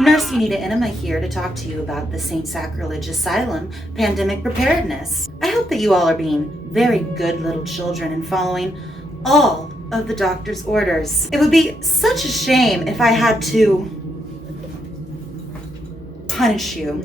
Nurse Unita Enema here to talk to you about the St. Sacrilege Asylum pandemic preparedness. I hope that you all are being very good little children and following all of the doctor's orders. It would be such a shame if I had to punish you.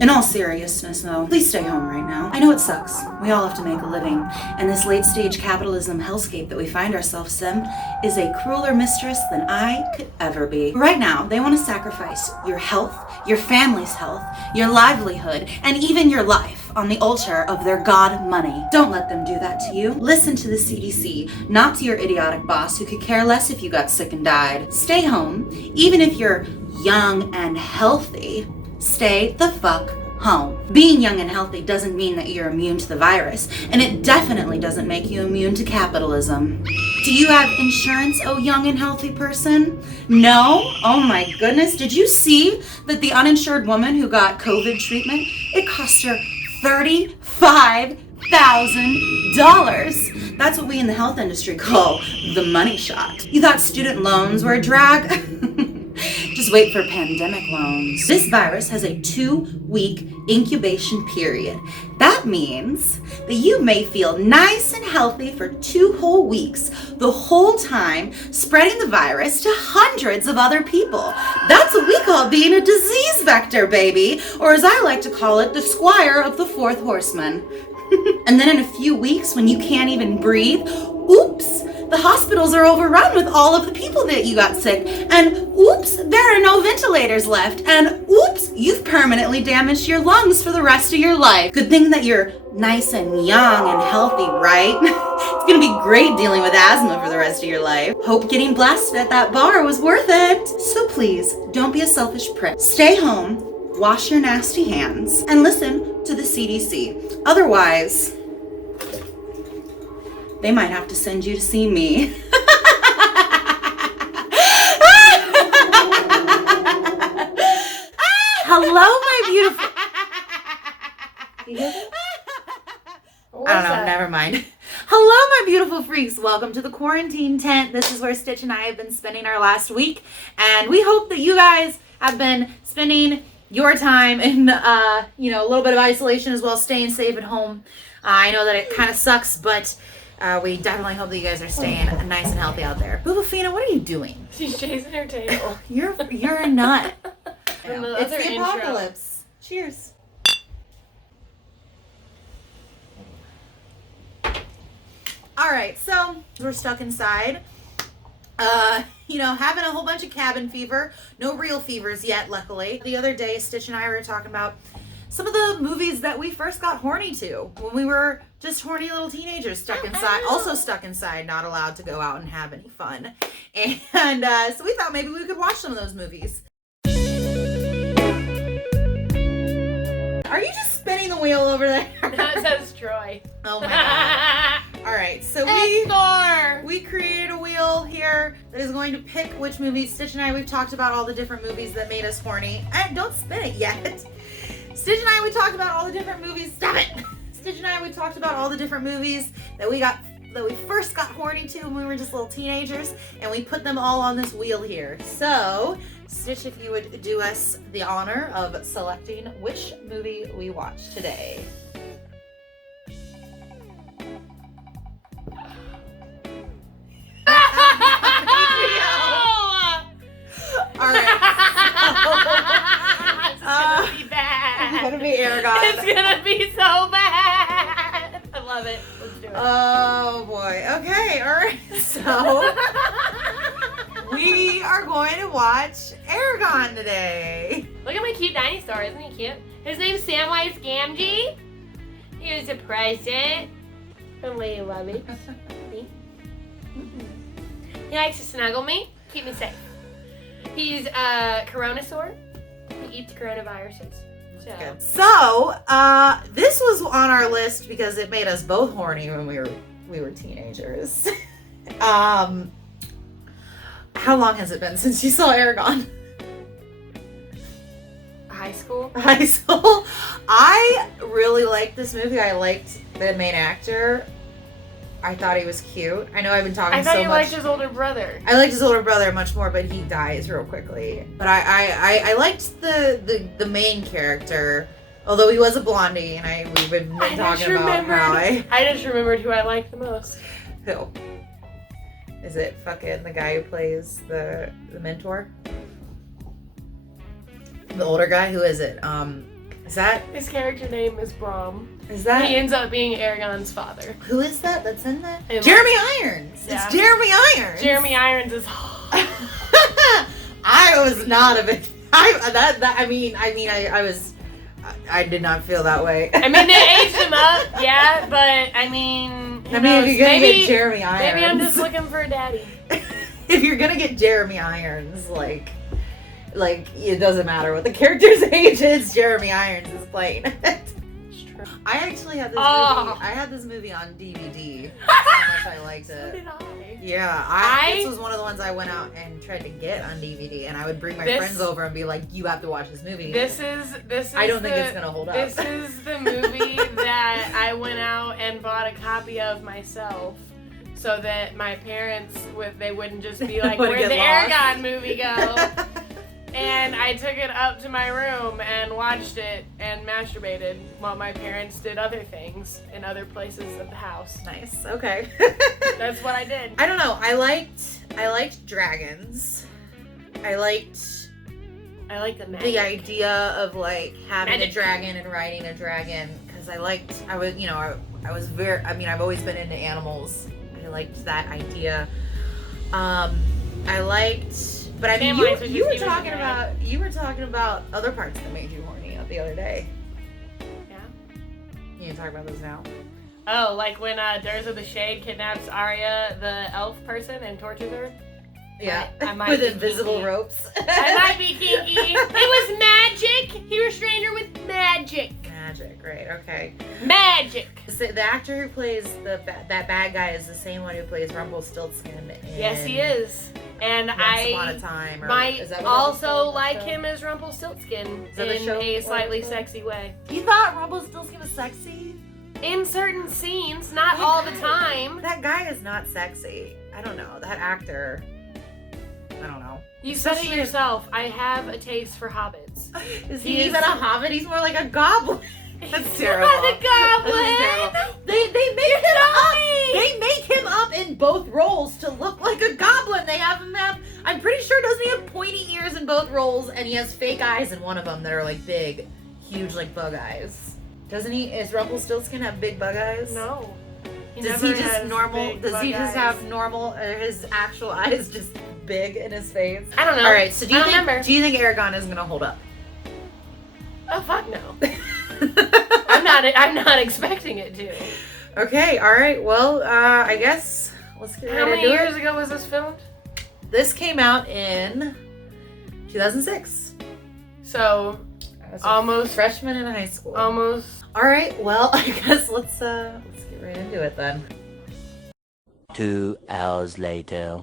In all seriousness, though, please stay home right now. I know it sucks. We all have to make a living, and this late-stage capitalism hellscape that we find ourselves in is a crueler mistress than I could ever be. Right now, they want to sacrifice your health, your family's health, your livelihood, and even your life on the altar of their god money. Don't let them do that to you. Listen to the CDC, not to your idiotic boss who could care less if you got sick and died. Stay home, even if you're young and healthy. Stay the fuck home. Being young and healthy doesn't mean that you're immune to the virus, and it definitely doesn't make you immune to capitalism. Do you have insurance, oh young and healthy person? No? Oh my goodness, did you see that the uninsured woman who got COVID treatment, it cost her $35,000. That's what we in the health industry call the money shot. You thought student loans were a drag? Just wait for pandemic loans. This virus has a 2-week incubation period. That means that you may feel nice and healthy for 2 whole weeks, the whole time spreading the virus to hundreds of other people. That's what we call being a disease vector, baby, or as I like to call it, the squire of the 4th horseman. And then in a few weeks, when you can't even breathe, oops, the hospitals are overrun with all of the people that you got sick. And oops, there are no ventilators left. And oops, you've permanently damaged your lungs for the rest of your life. Good thing that you're nice and young and healthy, right? It's gonna be great dealing with asthma for the rest of your life. Hope getting blasted at that bar was worth it. So please, don't be a selfish prick. Stay home, wash your nasty hands, and listen to the CDC. Otherwise, they might have to send you to see me. Hello, my beautiful... You hear that? I don't know, never mind. Hello, my beautiful freaks. Welcome to the quarantine tent. This is where Stitch and I have been spending our last week. And we hope that you guys have been spending your time in, a little bit of isolation as well, staying safe at home. I know that it kind of sucks, but... we definitely hope that you guys are staying nice and healthy out there. Boobafina, what are you doing? She's chasing her tail. You're a nut. It's the apocalypse. Cheers. All right, so we're stuck inside. Having a whole bunch of cabin fever. No real fevers yet, luckily. The other day, Stitch and I were talking about some of the movies that we first got horny to when we were just horny little teenagers stuck inside, not allowed to go out and have any fun. And so we thought maybe we could watch some of those movies. Are you just spinning the wheel over there? That says Troy. Oh my god. All right, so we created a wheel here that is going to pick which movies. Stitch and I, we've talked about all the different movies that made us horny. And don't spin it yet. Stitch and I, we talked about all the different movies. Stop it! Stitch and I, we talked about all the different movies that we first got horny to when we were just little teenagers, and we put them all on this wheel here. So, Stitch, if you would do us the honor of selecting which movie we watch today. It's gonna be Eragon. It's gonna be so bad. I love it. Let's do it. Oh boy. Okay. All right. So we are going to watch Eragon today. Look at my cute dinosaur. Isn't he cute? His name's Samwise Gamgee. Here's a present from Lady Lovage. He likes to snuggle me, keep me safe. He's a coronasaur. He eats coronaviruses. So, this was on our list because it made us both horny when we were teenagers. How long has it been since you saw Eragon? High school. I really liked this movie. I liked the main actor. I thought he was cute. I know I've been talking so much. I thought you liked his older brother. I liked his older brother much more, but he dies real quickly. But I liked the main character, although he was a blondie, and we've been talking about how I just remembered who I liked the most. Who? Is it fucking the guy who plays the mentor? The older guy? Who is it? Is that... His character name is Brom. Is that... He ends up being Eragon's father. Who is that that's in that? Jeremy Irons! Yeah. It's Jeremy Irons! Jeremy Irons is... I was not a bit... I did not feel that way. I mean, they aged him up, yeah, but I mean... if you're gonna get Jeremy Irons... Maybe I'm just looking for a daddy. If you're gonna get Jeremy Irons, like it doesn't matter what the character's age is, Jeremy Irons is playing it. It's true. I actually had this movie. I had this movie on DVD. That's how much I liked it. So did I. Yeah, this was one of the ones I went out and tried to get on DVD, and I would bring my friends over and be like, "You have to watch this movie." This is. I don't think it's gonna hold up. This is the movie that I went out and bought a copy of myself, so that my parents they wouldn't just be like, "Where'd the Eragon movie go?" And I took it up to my room and watched it and masturbated while my parents did other things in other places of the house. Nice. Okay. That's what I did. I don't know. I liked dragons. I liked the magic. The idea of like having Magic. a dragon and riding a dragon, because I've always been into animals. I liked that idea. But I mean, you were talking about other parts that made you horny the other day. Yeah. You can talk about those now. Oh, like when Durza the Shade kidnaps Arya, the elf person, and tortures her? Yeah, I might with be invisible kinky. ropes. I might be kinky. It was magic. He restrained her with magic. Magic, right? Okay. Magic. The actor who plays that bad guy is the same one who plays Rumpelstiltskin. Yes, he is. And Once Upon a Time. Might also like him as Rumpelstiltskin in a slightly sexy way. You thought Rumpelstiltskin was sexy? In certain scenes, not all the time. That guy is not sexy. I don't know. That actor. I don't know. You said it yourself. I have a taste for hobbits. Is he even a hobbit? He's more like a goblin. That's terrible. Not a goblin. They make him up. They make him up in both roles to look like a goblin. They have him have. I'm pretty sure doesn't he have pointy ears in both roles, and he has fake eyes in one of them that are like big, huge like bug eyes. Doesn't he? Is Rumpelstiltskin have big bug eyes? No. Does he just normal? Does he just have normal? His actual eyes just big in his face? I don't know. All right. So do you think Eragon is gonna hold up? Oh fuck no. I'm not expecting it to. Okay, all right. Well, I guess let's get How many years ago was this filmed? This came out in 2006. So, almost freshman in high school. Almost. All right. Well, I guess let's get right into it then. 2 hours later.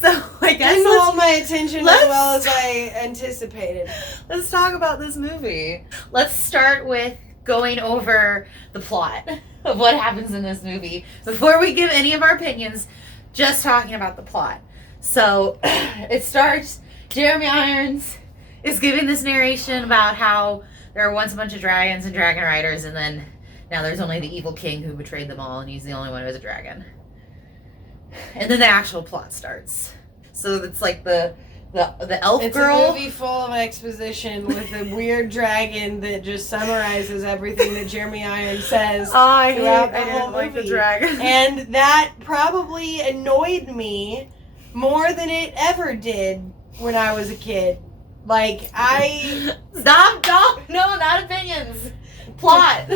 So I guess didn't hold my attention as well as I anticipated. Let's talk about this movie. Let's start with going over the plot of what happens in this movie before we give any of our opinions. Just talking about the plot. So it starts. Jeremy Irons is giving this narration about how there were once a bunch of dragons and dragon riders, and then now there's only the evil king who betrayed them all, and he's the only one who has a dragon. And then the actual plot starts. So it's like the elf girl. It's a movie full of exposition with a weird dragon that just summarizes everything that Jeremy Irons says I throughout the didn't whole like the movie. dragon. And that probably annoyed me more than it ever did when I was a kid. Like, I... Stop! No, not opinions. Plot.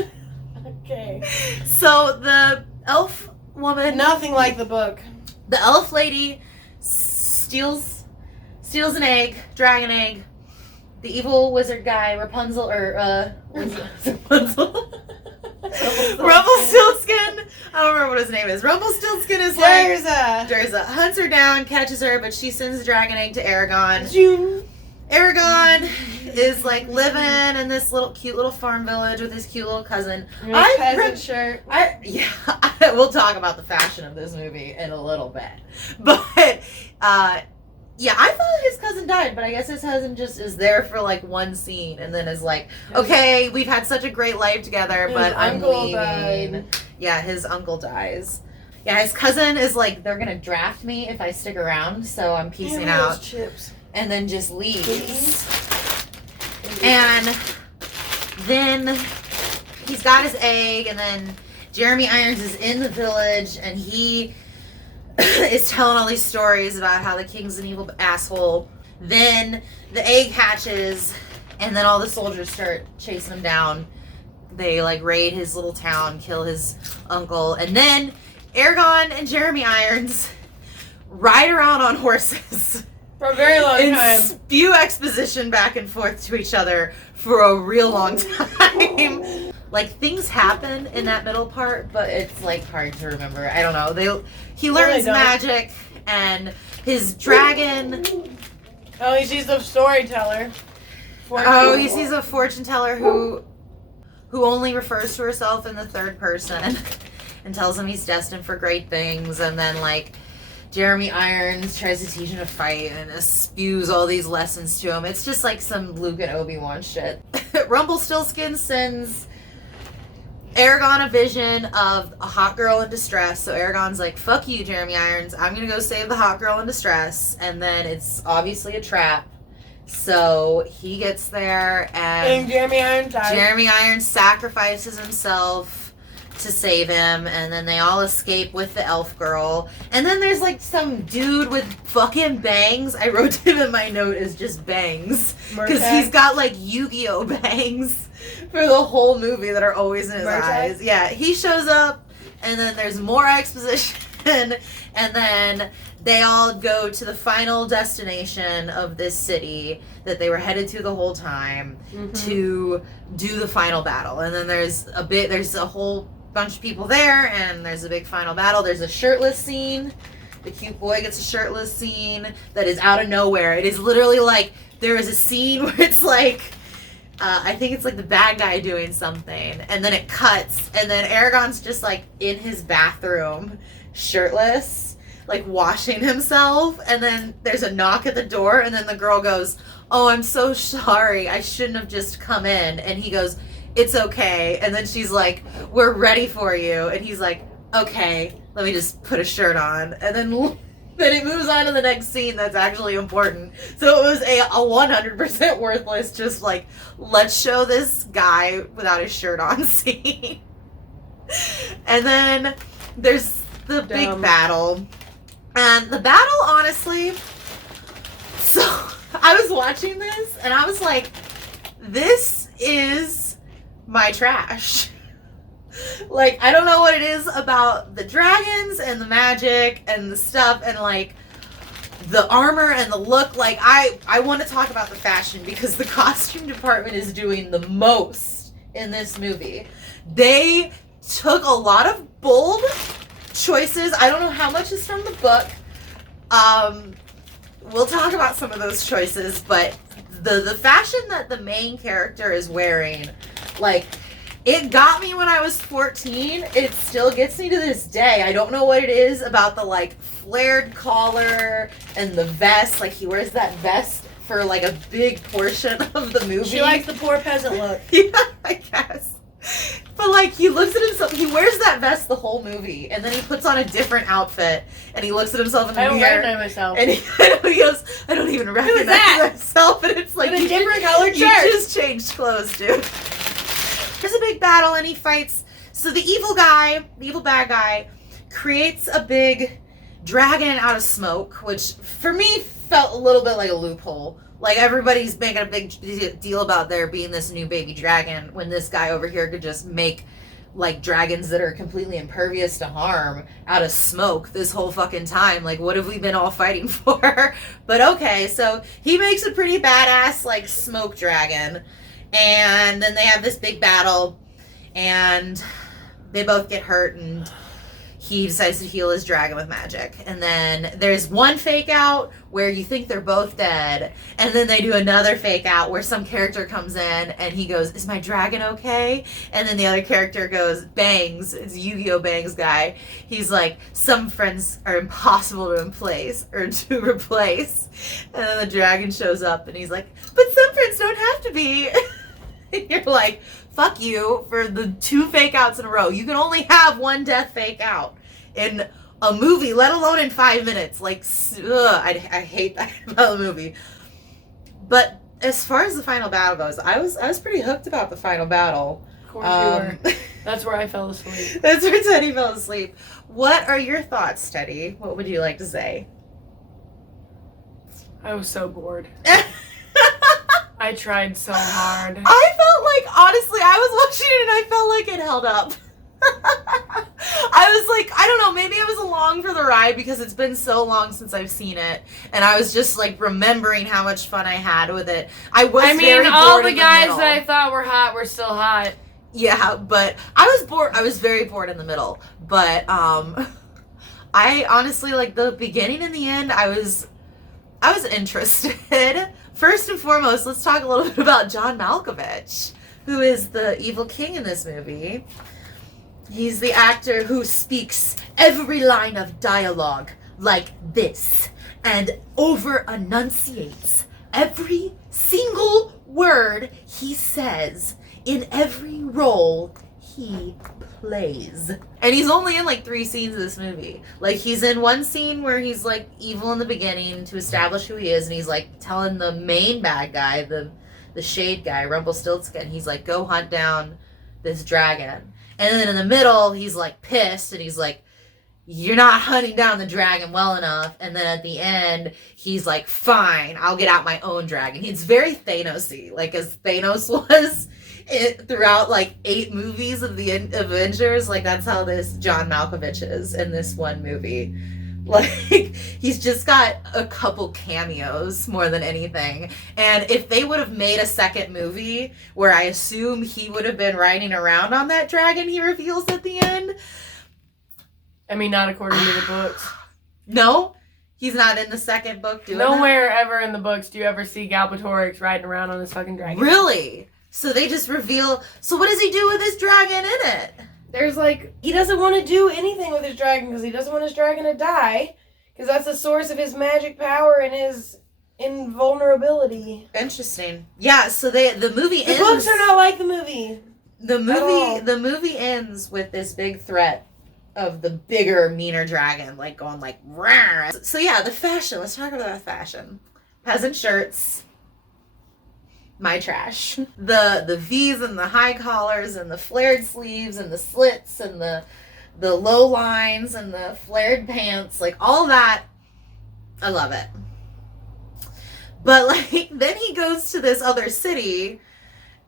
Okay. So the elf woman... Nothing like the book. The elf lady steals an egg, dragon egg. The evil wizard guy, Rapunzel, Rapunzel? Rumpelstiltskin. I don't remember what his name is. Rumpelstiltskin is like... Durza hunts her down, catches her, but she sends the dragon egg to Eragon. Eragon is like living in this cute little farm village with his cute little cousin. Peasant shirt. We'll talk about the fashion of this movie in a little bit. But yeah, I thought his cousin died, but I guess his cousin just is there for like one scene and then is like, okay, we've had such a great life together, but I'm leaving. Died. Yeah, his uncle dies. Yeah, his cousin is like, they're gonna draft me if I stick around, so I'm piecing out. Chips. And then just leaves. And then he's got his egg, and then Jeremy Irons is in the village, and he is telling all these stories about how the king's an evil asshole. Then the egg hatches, and then all the soldiers start chasing him down. They like raid his little town, kill his uncle, and then Eragon and Jeremy Irons ride around on horses for a very long and time. Spew exposition back and forth to each other for a real long time. Like, things happen in that middle part, but it's like hard to remember. I don't know. He learns magic, and his dragon. Oh, he sees the storyteller. He sees a fortune teller who only refers to herself in the third person and tells him he's destined for great things. And then like Jeremy Irons tries to teach him to fight and spews all these lessons to him. It's just like some Luke and Obi-Wan shit. Rumpelstiltskin sends Eragon a vision of a hot girl in distress. So Eragon's like, fuck you, Jeremy Irons. I'm going to go save the hot girl in distress. And then it's obviously a trap. So he gets there and Jeremy Irons dies. Jeremy Irons sacrifices himself to save him, and then they all escape with the elf girl. And then there's like some dude with fucking bangs. I wrote him in my note as just bangs. Because he's got like Yu-Gi-Oh bangs for the whole movie that are always in his eyes. Yeah, he shows up, and then there's more exposition, and then they all go to the final destination of this city that they were headed to the whole time to do the final battle. And then there's a whole bunch of people there, and there's a big final battle. There's a shirtless scene. The cute boy gets a shirtless scene that is out of nowhere. It is literally like, there is a scene where it's like, I think it's like the bad guy doing something, and then it cuts, and then Eragon's just like in his bathroom, shirtless, like washing himself, and then there's a knock at the door, and then the girl goes, oh, I'm so sorry, I shouldn't have just come in. And he goes, it's okay. And then she's like, we're ready for you. And he's like, okay, let me just put a shirt on. And then it moves on to the next scene that's actually important. So it was a 100% worthless, just like, let's show this guy without his shirt on scene. And then there's the big battle. And the battle, honestly, so I was watching this and I was like, this is my trash. Like, I don't know what it is about the dragons and the magic and the stuff and like the armor and the look. Like, I want to talk about the fashion because the costume department is doing the most in this movie. They took a lot of bold choices. I don't know how much is from the book. We'll talk about some of those choices, but the fashion that the main character is wearing, like, it got me when I was 14. It still gets me to this day. I don't know what it is about the, like, flared collar and the vest. Like, he wears that vest for, like, a big portion of the movie. She likes the poor peasant look. Yeah, I guess. But, like, he looks at himself. He wears that vest the whole movie, and then he puts on a different outfit, and he looks at himself in the mirror. I don't recognize myself. And he goes, I don't even recognize myself. And it's like, with a different colored shirt. You just changed clothes, dude. There's a big battle, and he fights. So the evil bad guy, creates a big dragon out of smoke, which for me felt a little bit like a loophole. Like, everybody's making a big deal about there being this new baby dragon when this guy over here could just make, like, dragons that are completely impervious to harm out of smoke this whole fucking time. Like, what have we been all fighting for? But okay, so he makes a pretty badass, like, smoke dragon. And then they have this big battle, and they both get hurt, and he decides to heal his dragon with magic. And then there's one fake out where you think they're both dead. And then they do another fake out where some character comes in and he goes, is my dragon okay? And then the other character goes, Bangs, it's Yu-Gi-Oh! Bangs guy. He's like, some friends are impossible to replace. And then the dragon shows up and he's like, but some friends don't have to be. And you're like, fuck you for the 2 fake outs in a row. You can only have 1 death fake out in a movie, let alone in 5 minutes. Like, I hate that about the movie. But as far as the final battle goes, I was pretty hooked about the final battle. Of course you were. That's where I fell asleep. That's where Teddy fell asleep. What are your thoughts, Teddy? What would you like to say? I was so bored. I tried so hard. I felt like, honestly, I was watching it and I felt like it held up. I was like, I don't know, maybe I was along for the ride because it's been so long since I've seen it, and I was just like remembering how much fun I had with it. I mean, all the guys that I thought were hot were still hot. Yeah, but I was bored. I was very bored in the middle. But I honestly, like, the beginning and the end, I was interested. First and foremost, let's talk a little bit about John Malkovich, who is the evil king in this movie. He's the actor who speaks every line of dialogue like this and over-enunciates every single word he says in every role he plays. And he's only in like 3 scenes of this movie. Like, he's in one scene where he's like evil in the beginning to establish who he is, and he's like telling the main bad guy, the shade guy, Rumpelstiltskin, he's like, go hunt down this dragon. And then in the middle, he's like pissed, and he's like, you're not hunting down the dragon well enough. And then at the end, he's like, fine, I'll get out my own dragon. It's very Thanos-y, like as Thanos was throughout like 8 movies of the Avengers. Like, that's how this John Malkovich is in this one movie. Like, he's just got a couple cameos more than anything. And if they would have made a second movie where I assume he would have been riding around on that dragon he reveals at the end. I mean, not according to the books. No? He's not in the second book doing Nowhere ever in the books do you ever see Galbatorix riding around on this fucking dragon. Really? So they just reveal... So what does he do with his dragon in it? There's like, he doesn't want to do anything with his dragon because he doesn't want his dragon to die, because that's the source of his magic power and his invulnerability. Interesting. Yeah, so the movie ends... The books are not like the movie. The movie ends with this big threat of the bigger, meaner dragon, like going like, rawr. So yeah, the fashion. Let's talk about the fashion. Peasant shirts. My trash. The V's and the high collars and the flared sleeves and the slits and the low lines and the flared pants, like all that, I love it. But like, then he goes to this other city,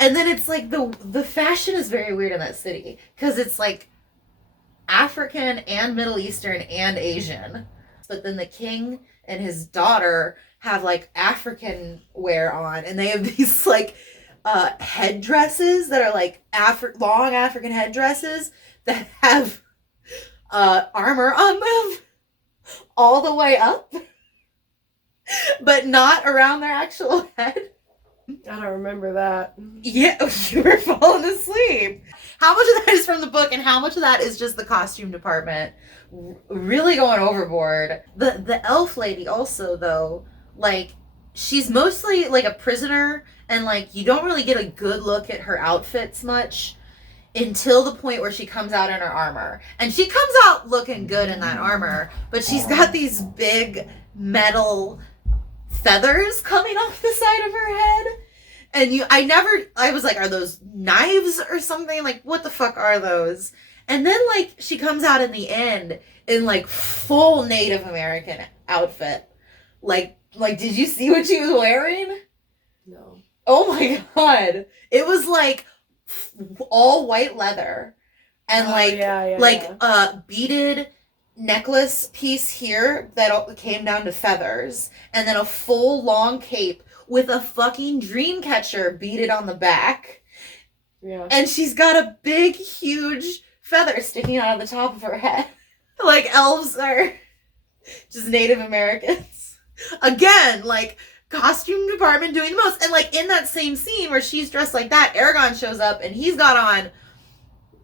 and then it's like the fashion is very weird in that city because it's like African and Middle Eastern and Asian. But then the king and his daughter have like African wear on, and they have these like headdresses that are like long African headdresses that have armor on them all the way up, but not around their actual head. I don't remember that. Yeah, you were falling asleep. How much of that is from the book and how much of that is just the costume department really going overboard? The elf lady also, though, like, she's mostly like a prisoner, and like you don't really get a good look at her outfits much until the point where she comes out in her armor. And she comes out looking good in that armor, but she's got these big metal feathers coming off the side of her head. And I was like, are those knives or something? Like, what the fuck are those? And then like she comes out in the end in like full Native American outfit. Like, did you see what she was wearing? No. Oh my god. It was like all white leather and beaded necklace piece here that came down to feathers, and then a full long cape with a fucking dream catcher beaded on the back. Yeah. And she's got a big, huge feather sticking out of the top of her head. Like, elves are just Native Americans. Again, like, costume department doing the most. And, like, in that same scene where she's dressed like that, Eragon shows up and he's got on,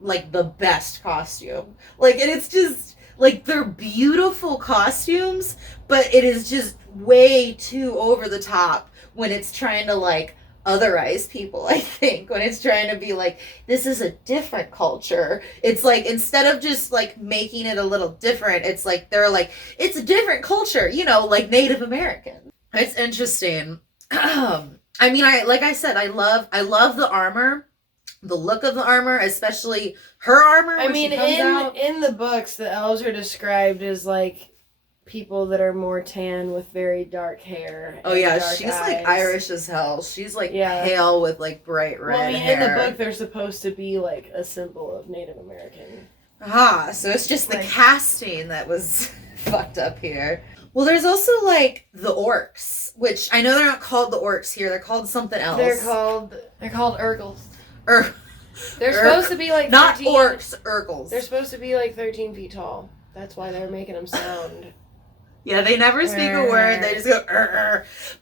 like, the best costume. Like, and it's just, like, they're beautiful costumes, but it is just way too over the top when it's trying to, like, otherize people, I think, when it's trying to be like, this is a different culture. It's like, instead of just like making it a little different, it's like they're like, it's a different culture, you know, like Native American. It's interesting. I mean, like I said, I love the armor, the look of the armor, especially her armor. I mean, in the books, the elves are described as like people that are more tan with very dark hair. Oh yeah, dark she's eyes. Like Irish as hell. She's like pale with like bright red hair. Well, I mean, in the book, they're supposed to be like a symbol of Native American. So it's just the casting that was fucked up here. Well, there's also like the Orcs, which I know they're not called the Orcs here. They're called something else. They're called Urgles. They're supposed to be like 13, not orcs, Urgles. They're supposed to be like 13 feet tall. That's why they're making them sound. Yeah, they never speak a word. They just go,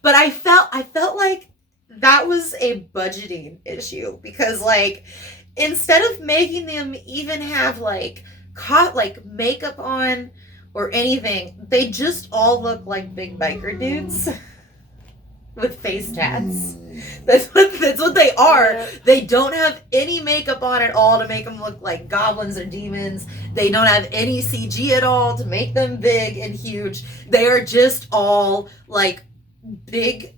But I felt like that was a budgeting issue because, like, instead of making them even have, like, makeup on or anything, they just all look like big biker dudes with face tats. That's what they are. Yeah. They don't have any makeup on at all to make them look like goblins or demons. They don't have any CG at all to make them big and huge. They are just all like big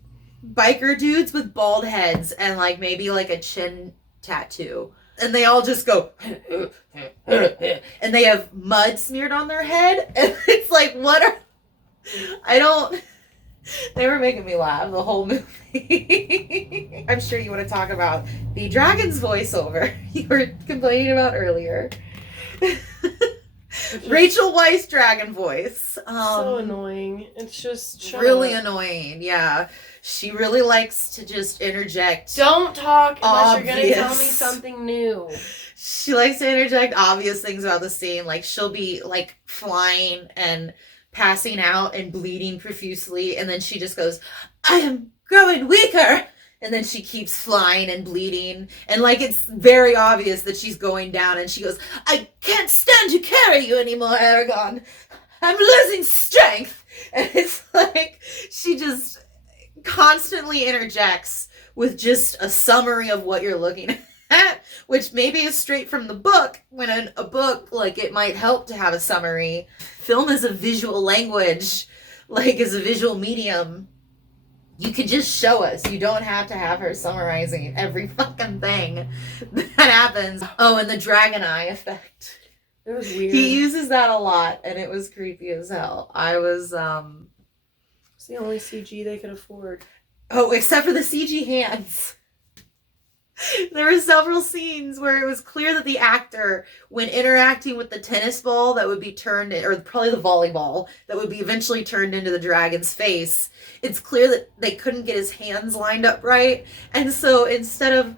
biker dudes with bald heads and like maybe like a chin tattoo. And they all just go and they have mud smeared on their head. And it's like, they were making me laugh the whole movie. I'm sure you want to talk about the dragon's voiceover you were complaining about earlier. Rachel Weisz dragon voice. So annoying. It's just really annoying. Yeah. She really likes to just interject. Don't talk unless you're going to tell me something new. She likes to interject obvious things about the scene. Like, she'll be like flying and passing out and bleeding profusely, and then she just goes, I am growing weaker, and then she keeps flying and bleeding, and like it's very obvious that she's going down, and she goes, I can't stand to carry you anymore, Eragon. I'm losing strength. And it's like she just constantly interjects with just a summary of what you're looking at, which maybe is straight from the book, when in a book, like, it might help to have a summary. Film is a visual language, like, is a visual medium. You could just show us. You don't have to have her summarizing every fucking thing that happens. Oh, and the dragon eye effect. It was weird. He uses that a lot, and it was creepy as hell. It's the only CG they could afford. Oh, except for the CG hands. There were several scenes where it was clear that the actor, when interacting with the tennis ball that would be turned, or probably the volleyball, that would be eventually turned into the dragon's face, it's clear that they couldn't get his hands lined up right. And so instead of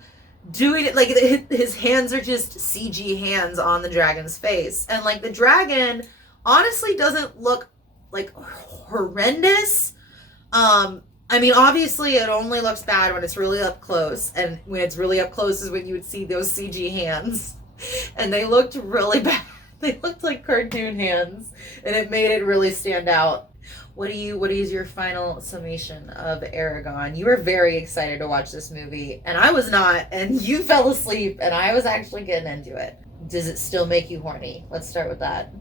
doing it, like, his hands are just CG hands on the dragon's face. And, like, the dragon honestly doesn't look, like, horrendous. I mean, obviously, it only looks bad when it's really up close, and when it's really up close is when you would see those CG hands, and they looked really bad. They looked like cartoon hands, and it made it really stand out. What is your final summation of Eragon? You were very excited to watch this movie, and I was not, and you fell asleep, and I was actually getting into it. Does it still make you horny? Let's start with that.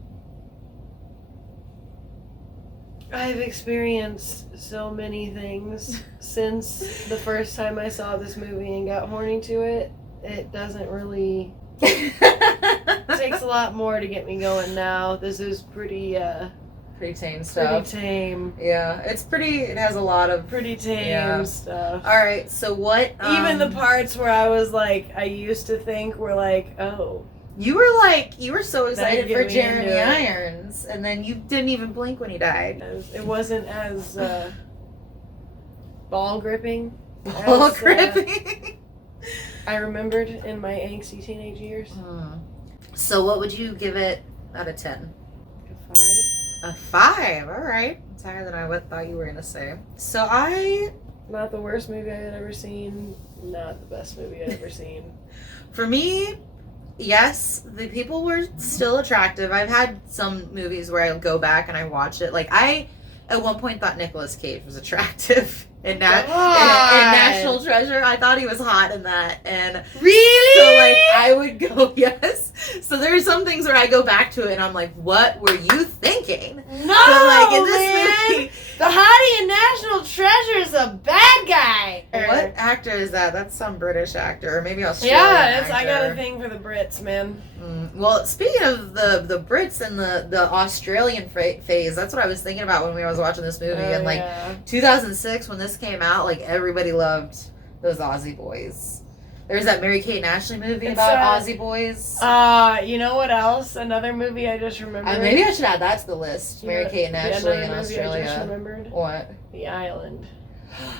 I've experienced so many things since the first time I saw this movie and got horny to it. It doesn't really... It takes a lot more to get me going now. This is pretty tame stuff. Pretty tame. Yeah, it has a lot of... Pretty tame stuff. Alright, so what... Even the parts where I was like, I used to think were like, oh... You were so excited for Jeremy Irons, and then you didn't even blink when he died. It wasn't as ball gripping. I remembered in my angsty teenage years. So what would you give it out of 10? A 5. All right. It's higher than I thought you were gonna say. So Not the worst movie I've ever seen. Not the best movie I've ever seen. for me, yes, the people were still attractive. I've had some movies where I go back and I watch it. Like I, at one point, thought Nicolas Cage was attractive in National Treasure. I thought he was hot in that, and Really? so like I would go yes. So there are some things where I go back to it and I'm like, what were you thinking? No, So like in this man. movie, The hottie in National Treasure is a bad guy. what actor is that? That's some British actor, or maybe Australian. Yeah, actor. I got a thing for the Brits, man. Well, speaking of the Brits and the Australian phase, that's what I was thinking about when I was watching this movie. And like 2006, when this came out, like everybody loved those Aussie boys. There's that Mary-Kate and Ashley movie about Aussie boys. You know what else? Another movie I just remembered. Maybe I should add that to the list. Mary-Kate and Ashley in Australia. I just remembered. What? The Island.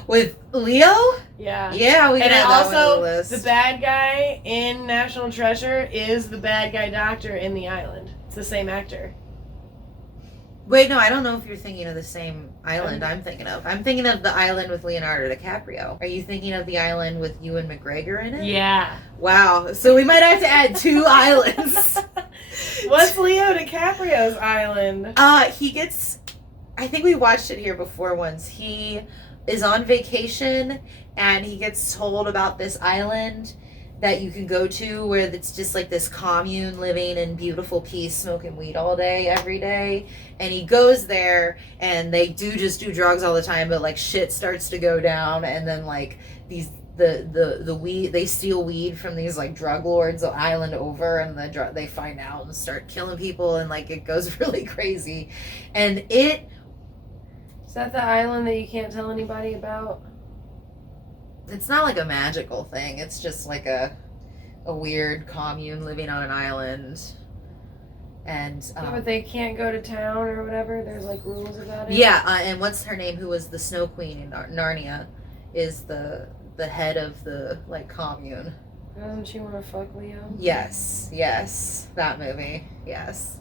With Leo? Yeah. Yeah, we can add that one to the list. The bad guy in National Treasure is the bad guy doctor in The Island. It's the same actor. Wait, no, I don't know if you're thinking of the same island I'm thinking of. I'm thinking of the island with Leonardo DiCaprio. Are you thinking of the island with Ewan McGregor in it? Yeah. Wow. So we might have to add 2 islands. What's Leo DiCaprio's island? He gets, I think we watched it here before once. He is on vacation and he gets told about this island that you can go to where it's just like this commune living in beautiful peace, smoking weed all day, every day. And he goes there and they just do drugs all the time, but like shit starts to go down, and then like the weed, they steal weed from these like drug lords the island over, and they find out and start killing people, and like it goes really crazy. And is that the island that you can't tell anybody about? it's not like a magical thing. It's just like a weird commune living on an island. And But they can't go to town or whatever. There's like rules about it. yeah, and what's her name? Who was the Snow Queen in Narnia? Is the head of the like commune? Doesn't she want to fuck Leo? Yes, that movie. Yes.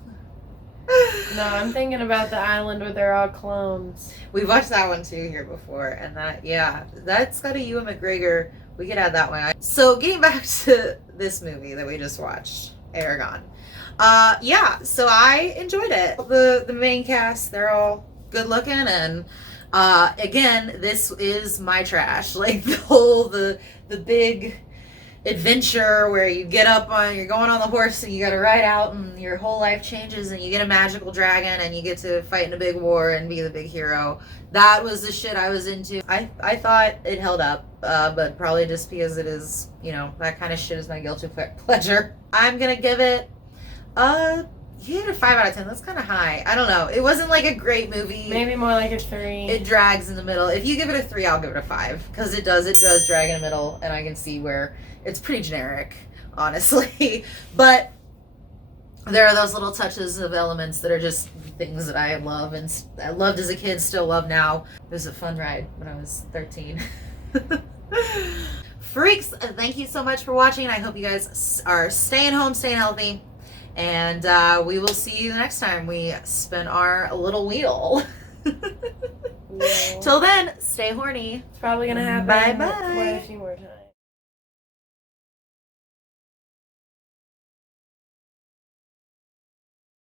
No, I'm thinking about the island where they're all clones. We watched that one too here before, and that's got a Ewan McGregor. We could add that one. So getting back to this movie that we just watched, Eragon. So I enjoyed it. The main cast, they're all good looking, and again, this is my trash. Like the big adventure where you get up you're going on the horse and you got to ride out and your whole life changes and you get a magical dragon and you get to fight in a big war and be the big hero. That was the shit I was into. I thought it held up, but probably just because it is, that kind of shit is my guilty pleasure. I'm gonna give it you gave it a 5 out of 10. That's kind of high. I don't know. It wasn't like a great movie. Maybe more like a 3. It drags in the middle. If you give it a 3, I'll give it a 5 because it does drag in the middle, and I can see where it's pretty generic, honestly. But there are those little touches of elements that are just things that I love, and I loved as a kid, still love now. It was a fun ride when I was 13. Freaks, thank you so much for watching. I hope you guys are staying home, staying healthy. And we will see you next time we spin our little wheel. Yeah. Till then, stay horny. It's probably going to happen Bye-bye. quite a few more times.